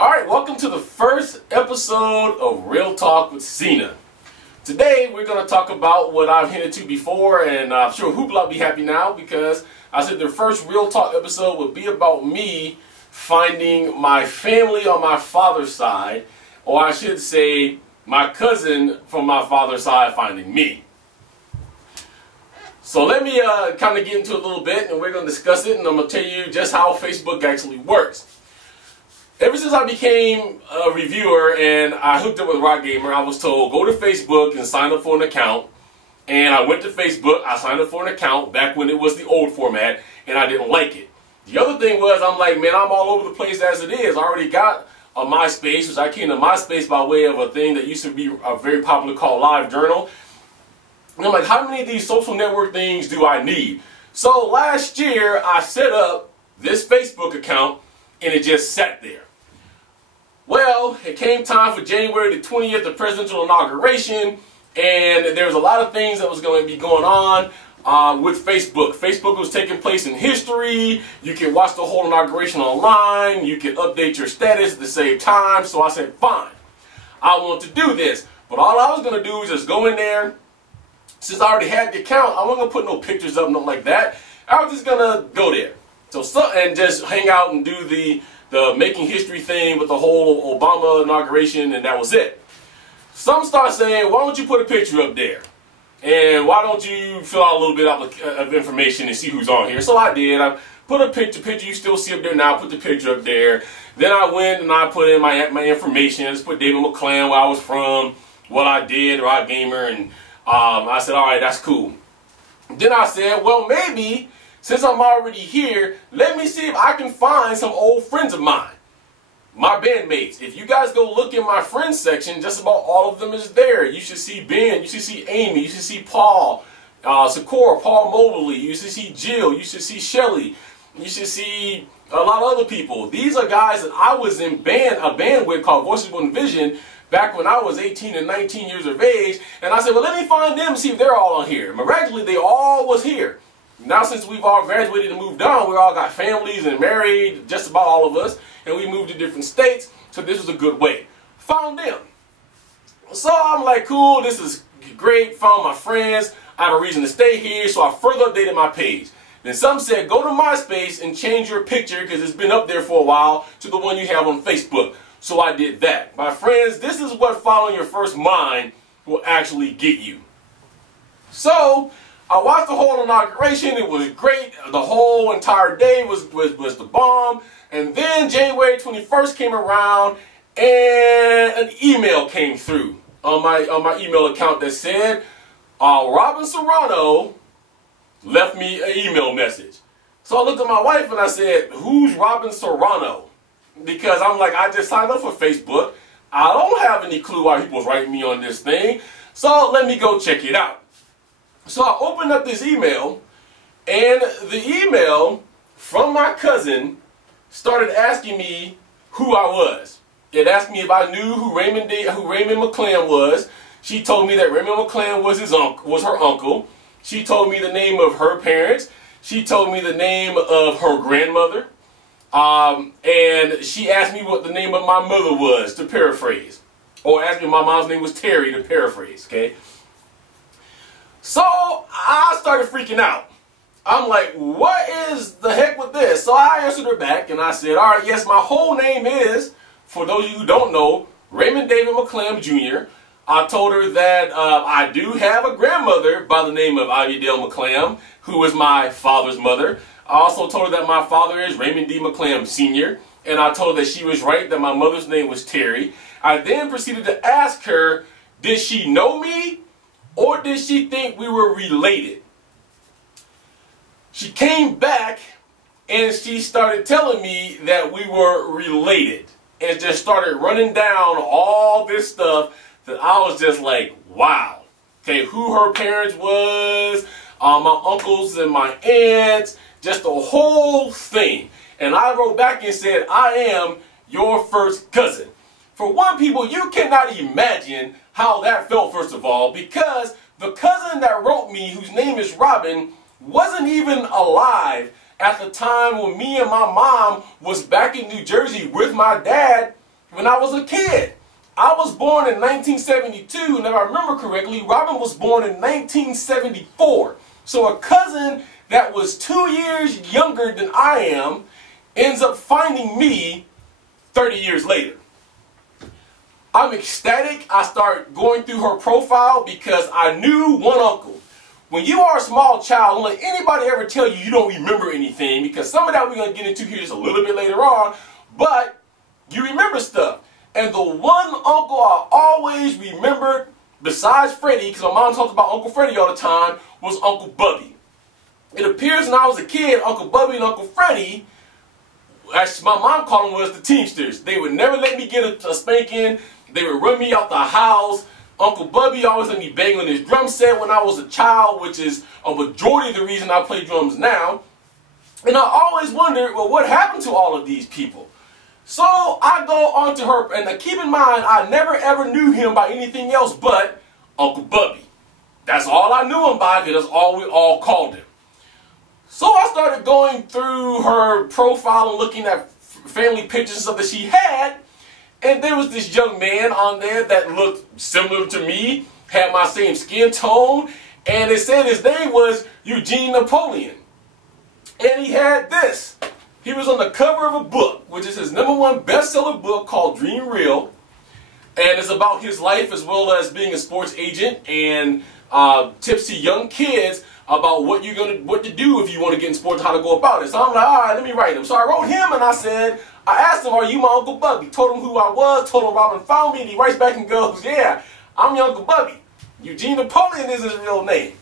Alright, welcome to the first episode of Real Talk with Cena. Today we're going to talk about what I've hinted to before, and I'm sure Hoopla will be happy now because I said the first Real Talk episode would be about me finding my family on my father's side, or I should say my cousin from my father's side finding me. So let me kind of get into it a little bit, and we're going to discuss it, and I'm going to tell you just how Facebook actually works. Ever since I became a reviewer and I hooked up with Rock Gamer, I was told, go to Facebook and sign up for an account. And I went to Facebook, I signed up for an account back when it was the old format, and I didn't like it. The other thing was, I'm like, man, I'm all over the place as it is. I already got a MySpace, which I came to MySpace by way of a thing that used to be very popular called LiveJournal. And I'm like, how many of these social network things do I need? So last year, I set up this Facebook account, and it just sat there. Well, it came time for January the 20th, the presidential inauguration, and there was a lot of things that was going to be going on with Facebook. Facebook was taking place in history. You can watch the whole inauguration online. You can update your status to save time. So I said, fine, I want to do this. But all I was going to do is just go in there. Since I already had the account, I wasn't going to put no pictures up, nothing like that. I was just going to go there. And just hang out and do the making history thing with the whole Obama inauguration, and that was it. Some start saying, why don't you put a picture up there? And why don't you fill out a little bit of information and see who's on here? So I did. I put a picture you still see up there now, put the picture up there. Then I went and I put in my information. I just put David McClan, where I was from, what I did, Rock Gamer, and I said, all right, that's cool. Then I said, well, maybe since I'm already here, let me see if I can find some old friends of mine. My bandmates. If you guys go look in my friends section, just about all of them is there. You should see Ben, you should see Amy, you should see Paul, Sakura, Paul Mobley, you should see Jill, you should see Shelly, you should see a lot of other people. These are guys that I was in a band with called Voices of One Vision back when I was 18 and 19 years of age. And I said, well, let me find them and see if they're all on here. Miraculously, they all was here. Now, since we've all graduated and moved on, we all got families and married, just about all of us, and we moved to different states, so this was a good way. Found them. So I'm like, cool, this is great, found my friends, I have a reason to stay here, so I further updated my page. Then some said, go to MySpace and change your picture, because it's been up there for a while, to the one you have on Facebook. So I did that. My friends, this is what following your first mind will actually get you. So I watched the whole inauguration. It was great. The whole entire day was the bomb. And then January 21st came around, and an email came through on my email account that said, Robin Serrano left me an email message. So I looked at my wife and I said, who's Robin Serrano? Because I'm like, I just signed up for Facebook. I don't have any clue why people was writing me on this thing. So let me go check it out. So I opened up this email, and the email from my cousin started asking me who I was. It asked me if I knew who Raymond McClan was. She told me that Raymond McClan was her uncle. She told me the name of her parents. She told me the name of her grandmother. And she asked me what the name of my mother was, to paraphrase. Or asked me if my mom's name was Terry, to paraphrase, okay? So I started freaking out. I'm like, what is the heck with this? So I answered her back and I said, all right, yes, my whole name is, for those of you who don't know, Raymond David McClam Jr. I told her that I do have a grandmother by the name of Ivy Dale McClam, who was my father's mother. I also told her that my father is Raymond D. McClam Sr. And I told her that she was right, that my mother's name was Terry. I then proceeded to ask her, did she know me? Or did she think we were related? She came back and she started telling me that we were related. And just started running down all this stuff that I was just like, wow. Okay, who her parents was, my uncles and my aunts, just the whole thing. And I wrote back and said, I am your first cousin. For one, people, you cannot imagine how that felt, first of all, because the cousin that wrote me, whose name is Robin, wasn't even alive at the time when me and my mom was back in New Jersey with my dad when I was a kid. I was born in 1972, and if I remember correctly, Robin was born in 1974. So a cousin that was 2 years younger than I am ends up finding me 30 years later. I'm ecstatic. I start going through her profile because I knew one uncle. When you are a small child, don't let anybody ever tell you you don't remember anything, because some of that we're going to get into here just a little bit later on, but you remember stuff. And the one uncle I always remembered, besides Freddie, because my mom talks about Uncle Freddie all the time, was Uncle Bubby. It appears when I was a kid, Uncle Bubby and Uncle Freddie, as my mom called them, was the Teamsters. They would never let me get a spanking. They would run me out the house. Uncle Bubby always let me bang on his drum set when I was a child, which is a majority of the reason I play drums now. And I always wondered, well, what happened to all of these people? So I go on to her, and keep in mind, I never ever knew him by anything else but Uncle Bubby. That's all I knew him by, because that's all we all called him. So I started going through her profile and looking at family pictures and stuff that she had, and there was this young man on there that looked similar to me, had my same skin tone, and it said his name was Eugene Napoleon. And he had this. He was on the cover of a book, which is his #1 bestseller book called Dream Real. And it's about his life as well as being a sports agent and tips to young kids about what to do if you want to get in sports, how to go about it. So I'm like, all right, let me write him. So I wrote him, and I asked him, are you my Uncle Bubby? Told him who I was, told him Robin found me, and he writes back and goes, yeah, I'm your Uncle Bubby. Eugene Napoleon is his real name.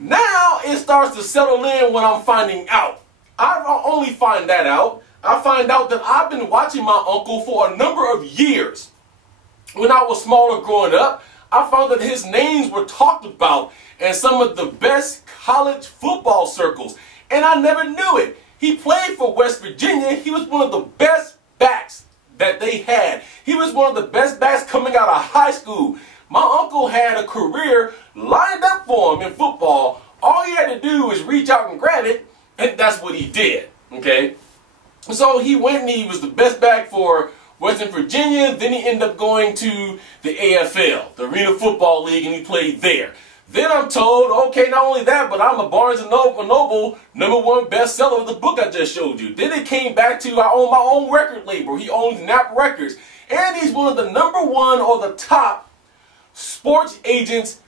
Now it starts to settle in when I'm finding out. I don't only find that out, I find out that I've been watching my uncle for a number of years. When I was smaller growing up, I found that his names were talked about in some of the best college football circles, and I never knew it. He played for West Virginia. He was one of the best backs that they had. He was one of the best backs coming out of high school. My uncle had a career lined up for him in football. All he had to do was reach out and grab it, and that's what he did, okay? So he went and he was the best back for Western Virginia. Then he ended up going to the AFL, the Arena Football League, and he played there. Then I'm told, okay, not only that, but I'm a Barnes & Noble #1 bestseller of the book I just showed you. Then it came back to I own my own record label. He owns Nap Records. And he's one of the #1 or the top sports agents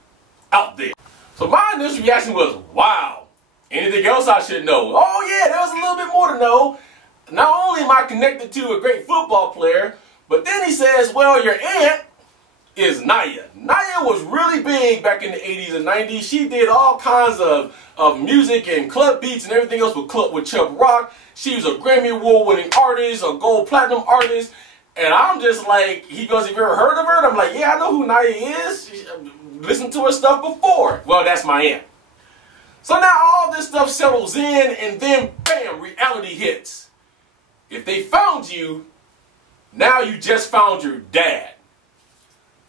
out there. So my initial reaction was, wow, anything else I should know? Oh yeah, there was a little bit more to know. Not only am I connected to a great football player, but then he says, well, your aunt is Naya. Naya was really big back in the 80s and 90s. She did all kinds of music and club beats and everything else with Chubb Rock. She was a Grammy Award winning artist, a gold platinum artist. And I'm just like, he goes, have you ever heard of her? And I'm like, yeah, I know who Naya is. Listened to her stuff before. Well, that's my aunt. So now all this stuff settles in, and then bam, reality hits. If they found you, now you just found your dad.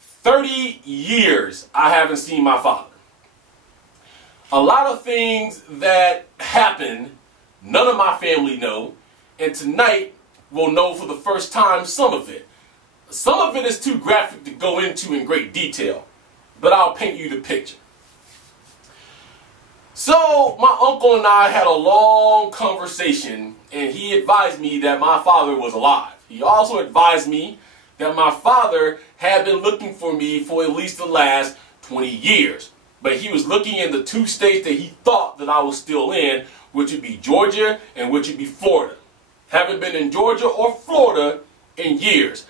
30 years I haven't seen my father. A lot of things that happen, none of my family know, and tonight we'll know for the first time some of it. Some of it is too graphic to go into in great detail, but I'll paint you the picture. So my uncle and I had a long conversation, and he advised me that my father was alive. He also advised me that my father had been looking for me for at least the last 20 years. But he was looking in the 2 states that he thought that I was still in, which would be Georgia and which would be Florida. Haven't been in Georgia or Florida in years.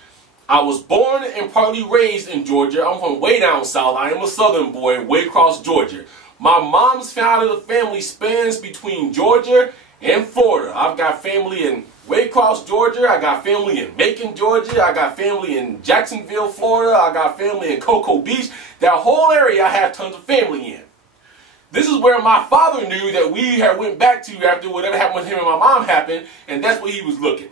I was born and partly raised in Georgia. I'm from way down south. I am a southern boy, Waycross, Georgia. My mom's side of the family spans between Georgia and Florida. I've got family in Waycross, Georgia. I got family in Macon, Georgia. I got family in Jacksonville, Florida. I got family in Cocoa Beach. That whole area I have tons of family in. This is where my father knew that we had went back to after whatever happened with him and my mom happened, and that's where he was looking.